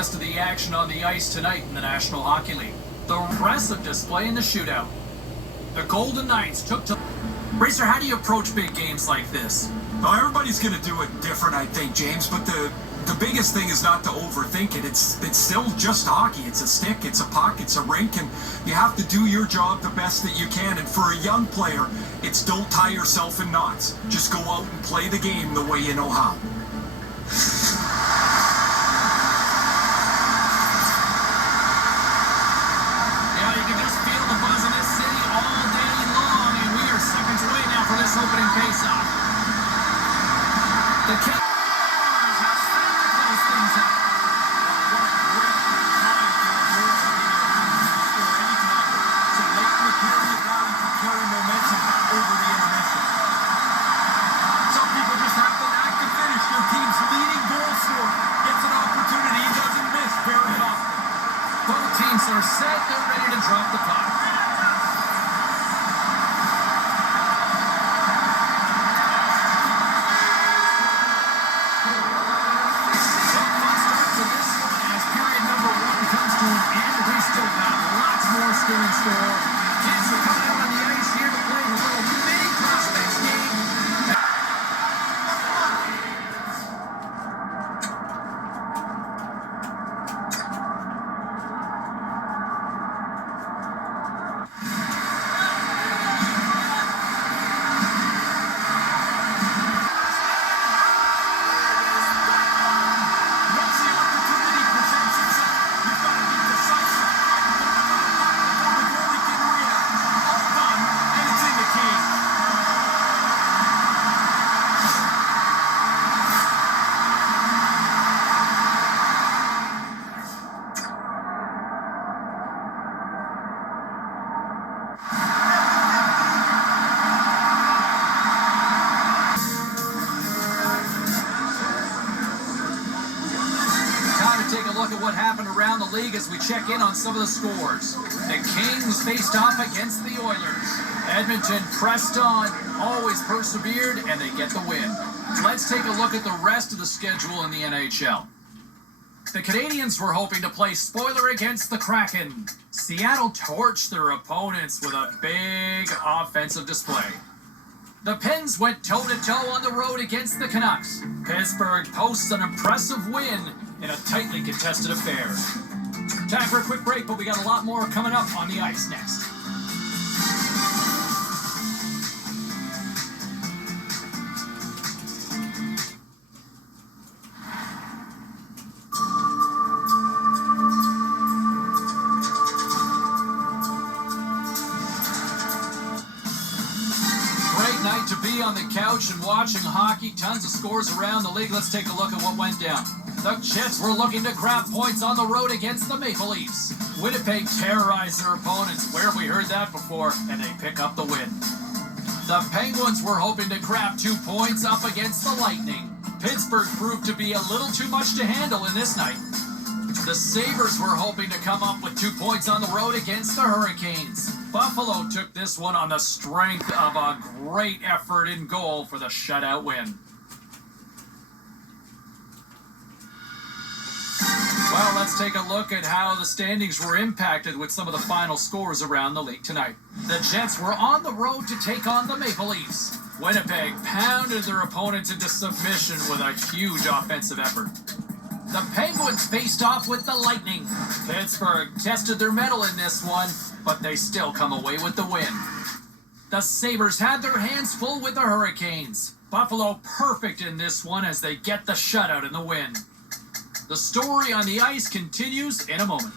rest of the action on the ice tonight in the National Hockey League. The impressive display in the shootout. The Golden Knights took to... Racer, how do you approach big games like this? Well, everybody's going to do it different, I think, James, but the biggest thing is not to overthink it. It's still just hockey. It's a stick, it's a puck, it's a rink, and you have to do your job the best that you can. And for a young player, it's don't tie yourself in knots. Just go out and play the game the way you know how. Yeah, you can just feel the buzz in this city all day long, and we are seconds away now for this opening face-off. The Cavs have started to close things up. What a great time for a goal to be able to score any time. So late in the period, now you can carry momentum over the intermission. Some people just have the knack to finish. Their team's leading goal scorer gets an opportunity, he doesn't miss very often. Both teams are set, they're ready to drop the puck. In store. Kids are coming out on the ice here to play a little mini prospects game. Once the opportunity presents itself, you've got to be decisive. Take a look at what happened around the league as we check in on some of the scores. The Kings faced off against the Oilers. Edmonton pressed on, always persevered, and they get the win. Let's take a look at the rest of the schedule in the NHL. The Canadiens were hoping to play spoiler against the Kraken. Seattle torched their opponents with a big offensive display. The Pens went toe-to-toe on the road against the Canucks. Pittsburgh posts an impressive win in a tightly contested affair. Time for a quick break, but we got a lot more coming up on the ice next. Great night to be on the couch and watching hockey. Tons of scores around the league. Let's take a look at what went down. The Jets were looking to grab points on the road against the Maple Leafs. Winnipeg terrorized their opponents. Where have we heard that before? And they pick up the win. The Penguins were hoping to grab 2 points up against the Lightning. Pittsburgh proved to be a little too much to handle in this night. The Sabres were hoping to come up with 2 points on the road against the Hurricanes. Buffalo took this one on the strength of a great effort in goal for the shutout win. Well, let's take a look at how the standings were impacted with some of the final scores around the league tonight. The Jets were on the road to take on the Maple Leafs. Winnipeg pounded their opponents into submission with a huge offensive effort. The Penguins faced off with the Lightning. Pittsburgh tested their mettle in this one, but they still come away with the win. The Sabres had their hands full with the Hurricanes. Buffalo perfect in this one as they get the shutout in the win. The story on the ice continues in a moment.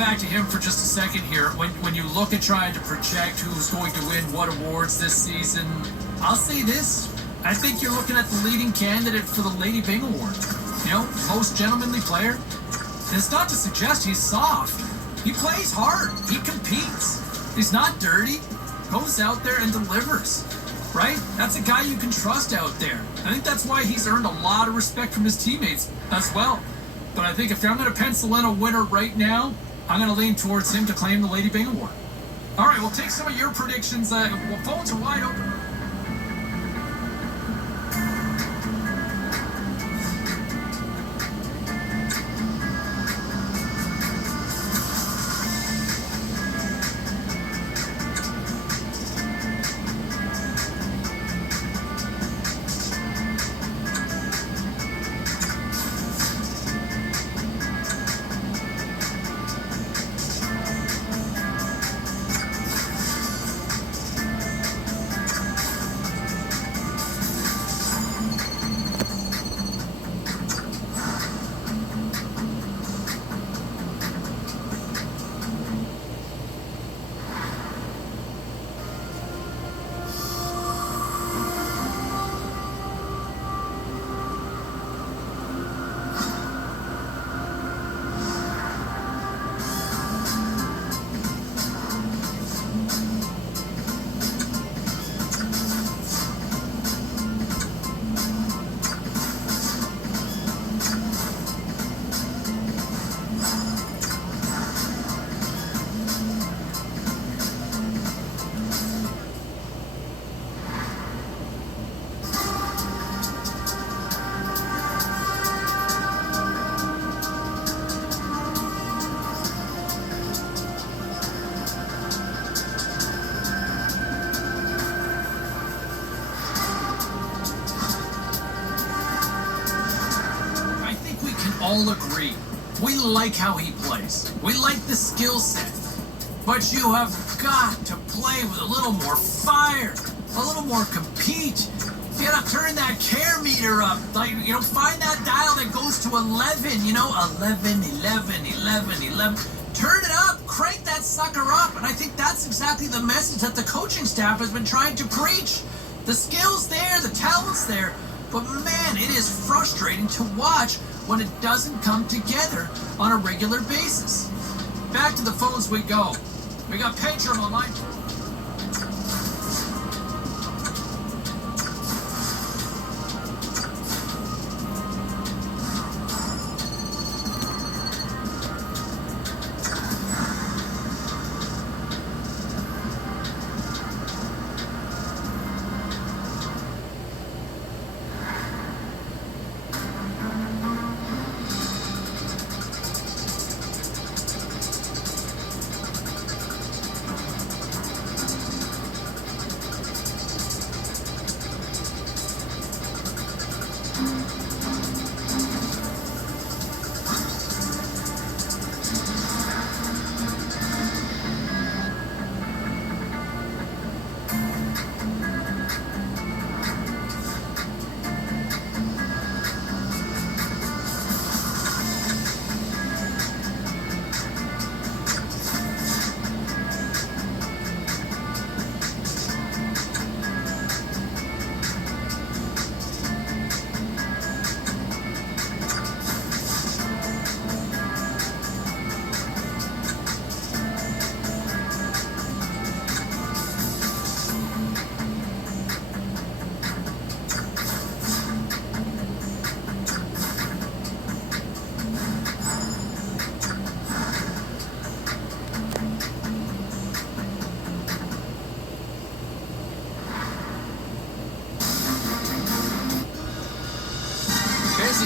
back to him for just a second here. When you look at trying to project who's going to win what awards this season, I'll say this. I think you're looking at the leading candidate for the Lady Byng Award. You know, most gentlemanly player. And it's not to suggest he's soft. He plays hard. He competes. He's not dirty. Goes out there and delivers. Right? That's a guy you can trust out there. I think that's why he's earned a lot of respect from his teammates as well. But I think if I'm going to pencil in a winner right now, I'm going to lean towards him to claim the Lady Byng Award. All right, we'll take some of your predictions. Phones are wide open. All agree. We like how he plays. We like the skill set. But you have got to play with a little more fire, a little more compete. You gotta turn that care meter up. Like, you know, find that dial that goes to 11, you know, 11, 11, 11, 11. Turn it up, crank that sucker up. And I think that's exactly the message that the coaching staff has been trying to preach. The skill's there, the talent's there. But man, it is frustrating to watch when it doesn't come together on a regular basis. Back to the phones we go. We got Pedro online.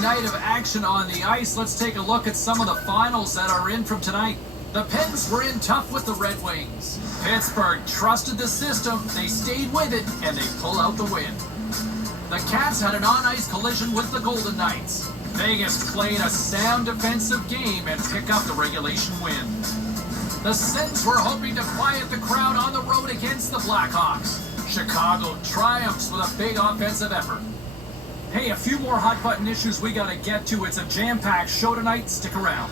Night of action on the ice. Let's take a look at some of the finals that are in from tonight. The Pens were in tough with the Red Wings. Pittsburgh trusted the system, they stayed with it, and they pull out the win. The Caps had an on-ice collision with the Golden Knights. Vegas played a sound defensive game and pick up the regulation win. The Sens were hoping to quiet the crowd on the road against the Blackhawks. Chicago triumphs with a big offensive effort. Hey, a few more hot-button issues we gotta get to. It's a jam-packed show tonight. Stick around.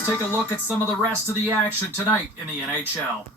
Let's take a look at some of the rest of the action tonight in the NHL.